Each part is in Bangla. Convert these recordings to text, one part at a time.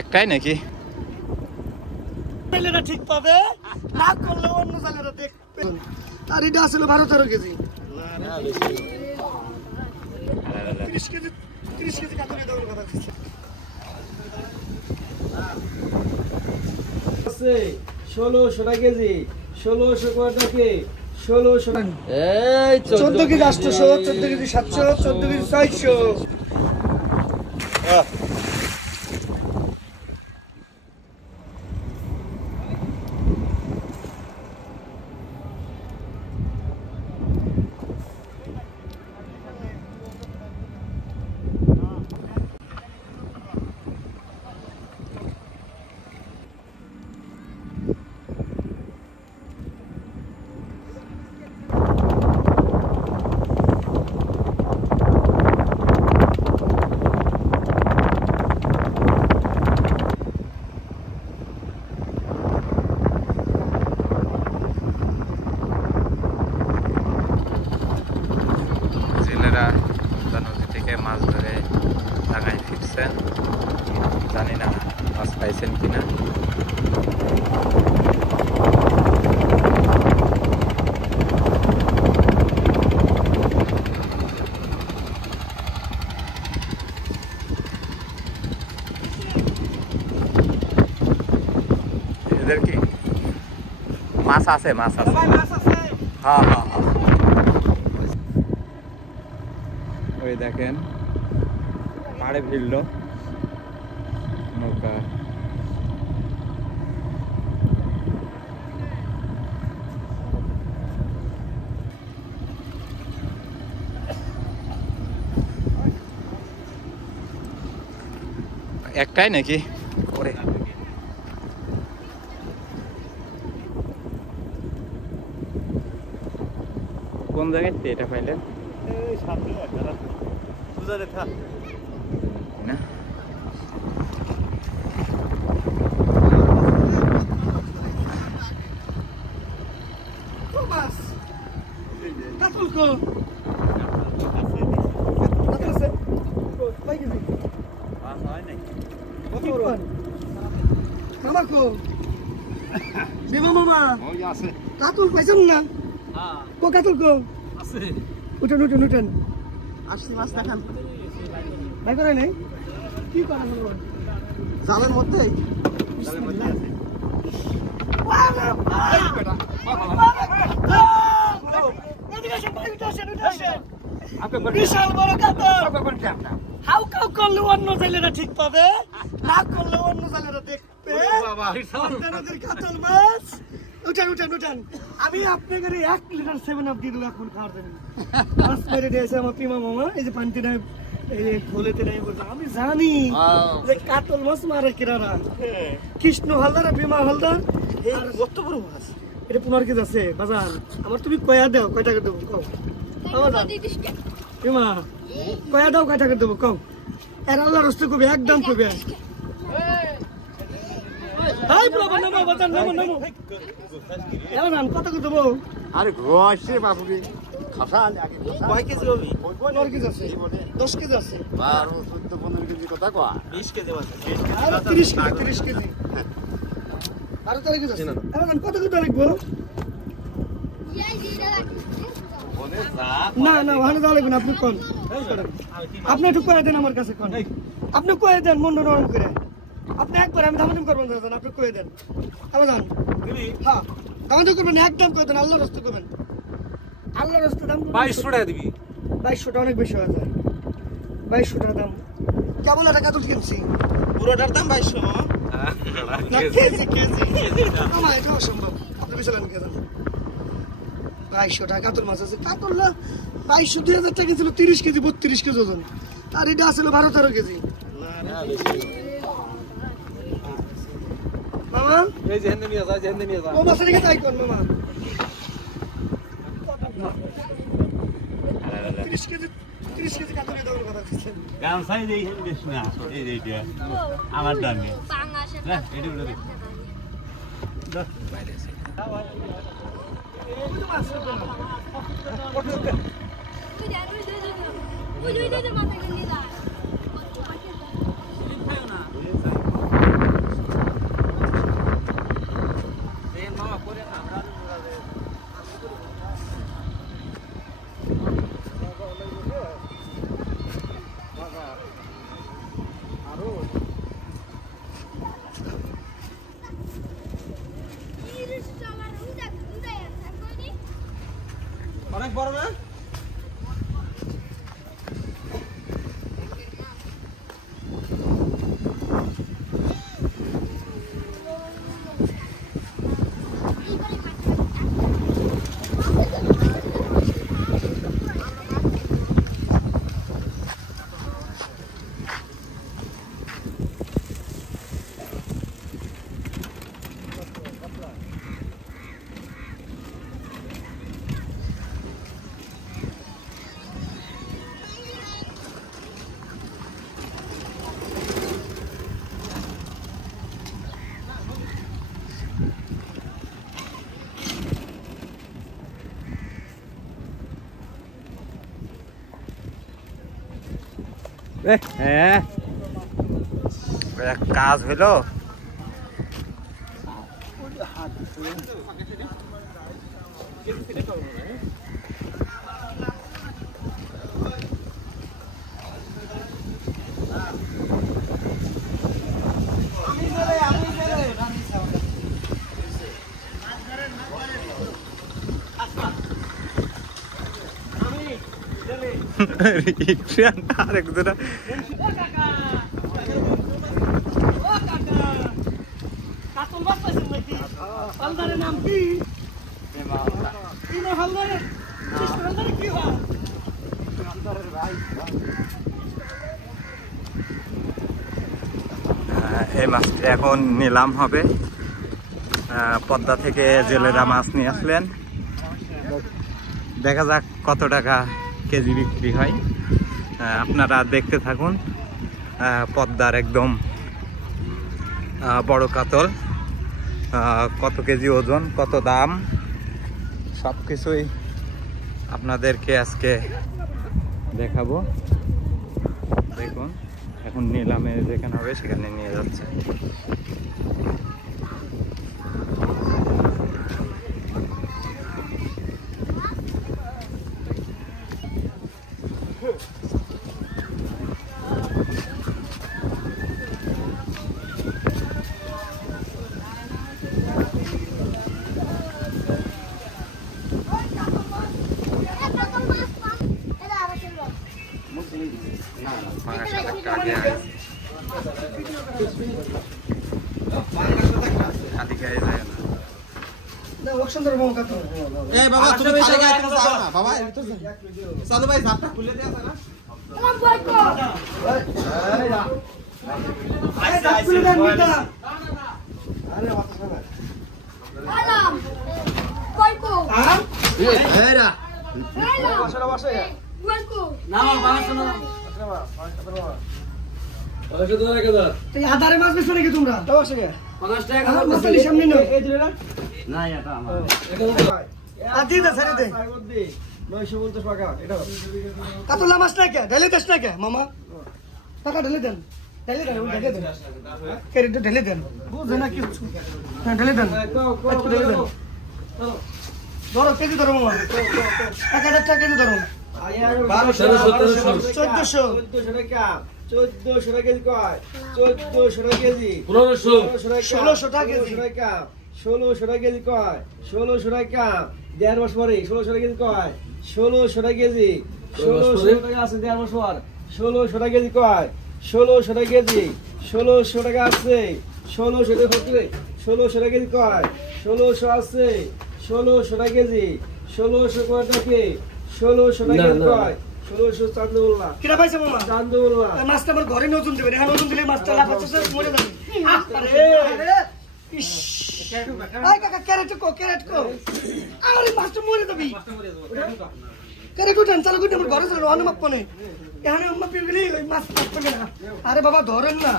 একটাই নাকি? ঠিক পাবে না করলে অন্য জায়গাটা দেখবে। আর এটা আসলে 12-13 কেজি। 30 কেজি কাতলা দেওয়ার কথা ছিল। 1600 টাকা কেজি, 1600 টাকা, 1600 টাকা। এই 14 কেজি 800, 14 কেজি 700, 14 কেজি 600। নদী থেকে মাছ ধরে ডাঙায় ফিরছেন, জানি না মাছ পাইছেন কিনা। এদের কি মাছ আছে? মাছ আছে, হ্যাঁ হ্যাঁ হ্যাঁ। ওই দেখেন পাড়ে ভিড়ল নৌকা। একটাই নাকি? ওরে কোন জায়গায় এটা পাইলেন? না কাতল পাইছেন না? কাতল কো উঠেন উঠেন উঠেন। আসছি মাছ দেখান ভাই করে নাই কি করেন জালের মধ্যে? বিশাল বড় কাতল। হাউ কাউ করলে অন্য জায়গাটা ঠিক পাবে, না করলে অন্য জায়গাটা দেখবে। কাতল মাছ উঠান উঠান উঠান। আমি আপনাকে 1 লিটার 7 দিয়ে দেবো এখন খাওয়ার জন্য। মাছ মেরে দিয়েছে আমার পিমা মামা। এই যে পানিতে নেই, এই খোলেতে নেই বলছে। আমি জানি যে কাতল মাছ মারে কিনারা। কৃষ্ণ হালদার, ভীমা হালদার, কত বড় মাছ। এটা 15 কেজি আছে বাজার। আমার তুমি কয়া দাও, কয় টাকা দেবো কও? ভীমা কয়া দাও, কয় টাকা দেবো কও? এর আল্লাহ রস্তে কবি, একদম কবি। কত করে দেবো? আরে ঘষে বাপুরি খাসালে আগে কয় কেজি হবে? 15 কেজি আছে, 10 কেজি আছে, 12, 14, 15 কেজি কথা কয়। 20 কেজি আছে, 30 কেজি, 30 কেজি। আরো 4 কেজি আছে। এখন কত করে লাগবে? না না ওখানে যাওয়া লাগবে না। আপনি কোন আপনি একটু কয়ে দেন আমার কাছে কোন। আপনি কয়ে দেন মন নরম করে। আপনি একবার আমি দামাদাম করবেন না, আপনি কয়ে দেন। আমার জান হ্যাঁ দামাদাম করবেন, একদম কয়ে দেন। আল্লাহর রাস্তা করবেন, আল্লাহর রাস্তা। দাম 2200 টাকা দিবি। 2200 টাকা অনেক বেশি হয়ে যায়। 2200 টাকা দাম। কেবল একটা কাতল কিনছি, পুরোটার দাম 2200। না কেজি কেজি আমার এটা অসম্ভব। আপনি বিশাল কে জানেন 2200 টাকা কাতল মাছ আছে। কাতল না 2200 2000 টাকা ছিল, 30 কেজি 32 কেজি ওজন। আর এটা আসলে 12-13 কেজি। মামা এই যে হেন্দে নিয়ে যা, হেন্দে নিয়ে যা। ও মাছের দিকে তাই কোন মামা 30 কেজি কাতল দেওয়ার কথা ছিল। গান সাই দেই বেশ না এই এইটা আমার দামে না এটা উড়ে দে দস বাইরে আছে এই তো মাছ তো না ওই মাথা কিনে দাও বড় না হ্যাঁ কাজ হইলো আরেকজনা কাতল মাছ পাইছেন নাকি? হালদারের নাম কি? হালদারের কি হয়? এই মাছটি এখন নিলাম হবে। পদ্মা থেকে জেলেরা মাছ নিয়ে আসলেন, দেখা যাক কত টাকা কেজি বিক্রি হয়। আপনারা দেখতে থাকুন। পদ্মার একদম বড় কাতল, কত কেজি ওজন, কত দাম, সব কিছুই আপনাদেরকে আজকে দেখাবো। দেখুন এখন নিলামে যেখানে হবে সেখানে নিয়ে যাচ্ছে। এই বাবা তুমি খালি গায়ে তো যাও না বাবা এই তো চলো ভাই ঝাপটা খুলে দেয়া যায় না আধারে মাছ বেচবে নাকি তোমরা? 50 টাকা সামনে নাও। এই দিলে না? না এটা আমার। আদি দে ছেড়ে দে। 950 টাকা এটা। কাতলা মাছ না কে? ঢেলে দেস না কে মামা? টাকা ঢেলে দেন। ঢেলে দেন, ঢেলে দেন। কেরে ঢেলে দেন। বুঝে না কিছু। হ্যাঁ ঢেলে দেন। একটু ঢেলে দেন। ধরো কেজি ধরো মামা। টাকাটা কেজি ধরো। 1200 1400 টাকা 1400 টাকা কেজি কয় 1400 টাকা কেজি 1600 টাকা কেজি 1600 টাকা কেজি কয় 1600 টাকা দেড় মাস পরে 1600 টাকা কেজি কয় 1600 টাকা কেজি 1600 টাকা আছে দেড় মাস পর 1600 টাকা কেজি কয় 1600 টাকা কেজি 1600 টাকা আছে 1600 টাকা হচ্ছে 1600 টাকা কেজি কয় 1600 আছে 1600 টাকা কেজি 1600 কয় টাকা 1600 টাকা কেজি কয় 1600 চান্দুল্লাহ কিরা পাইছে মামা চান্দুল্লাহ মাছটা আমার ঘরে নতুন দেবে এখন নতুন দিলে মাছটা লাফাচ্ছে মরে যাবে আরে ইস আই কাকা ক্যারেট কো আরে মাছটা মরে যাবে ক্যারেট উঠান চালু করে আমার ঘরে চলো অনুমাপ পনে এখানে আম্মা পিগলি ওই মাছ পাবে না আরে বাবা ধরেন না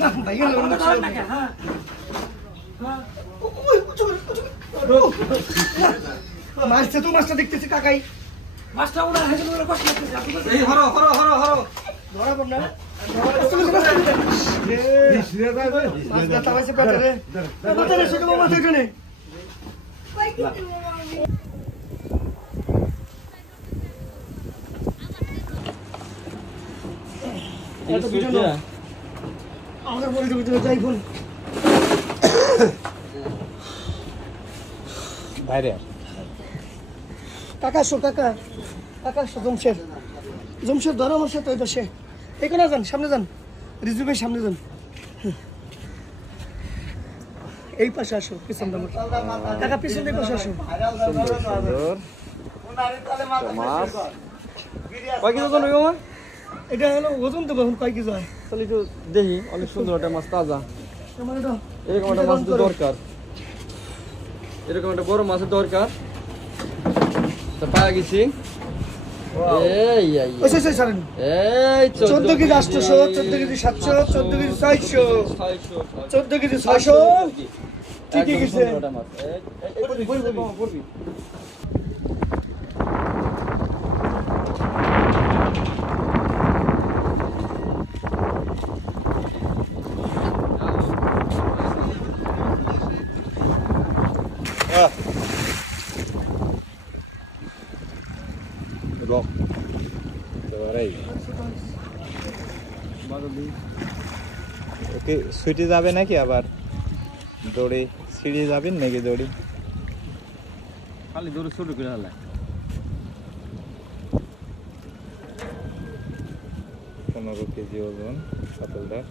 না ভাই গেল না হ্যাঁ মাছটা তো মাছটা দেখতেছি কাকাই মাছটা ওরা হেজে ওরা কষ্ট লাগতেছে এই হরো ধরাবো না মাছটা তাবাইছে পেটে রে মাথা রে শুধু মাথা এখানে এত ভিডিও না আমাদের বলি ভিডিও যাই ফোন বাইরে কাকা আসো কাকা কাকা আসো জমশের জমশের ধরো আমার সাথে ওই পাশে এখানে যান সামনে যান রিজু ভাই সামনে যান এই পাশে আসো পিছন দাম কাকা পিছন এই পাশে আসো কয় কেজি ওজন হইব আমার? এটা হলো ওজন তো এখন কয় কেজি হয় তাহলে একটু দেখি, অনেক সুন্দর একটা মাছ, তাজা। আমার এটা এরকম একটা মাছ তো দরকার, এরকম একটা বড় মাছের দরকার। তা পাওয়া গেছি। এই এই ওই সই সই ছাড়েন এই 14 কেজি 800 14 কেজি 700 14 কেজি 600 14 কেজি 600 ঠিকই গেছে ওকে সুইটে যাবে নাকি আবার দৌড়ে ছিঁড়ে যাবেন নাকি দৌড়ি খালি দৌড়ে ছোট করে হালে 15 কেজি ওজন কাতলটার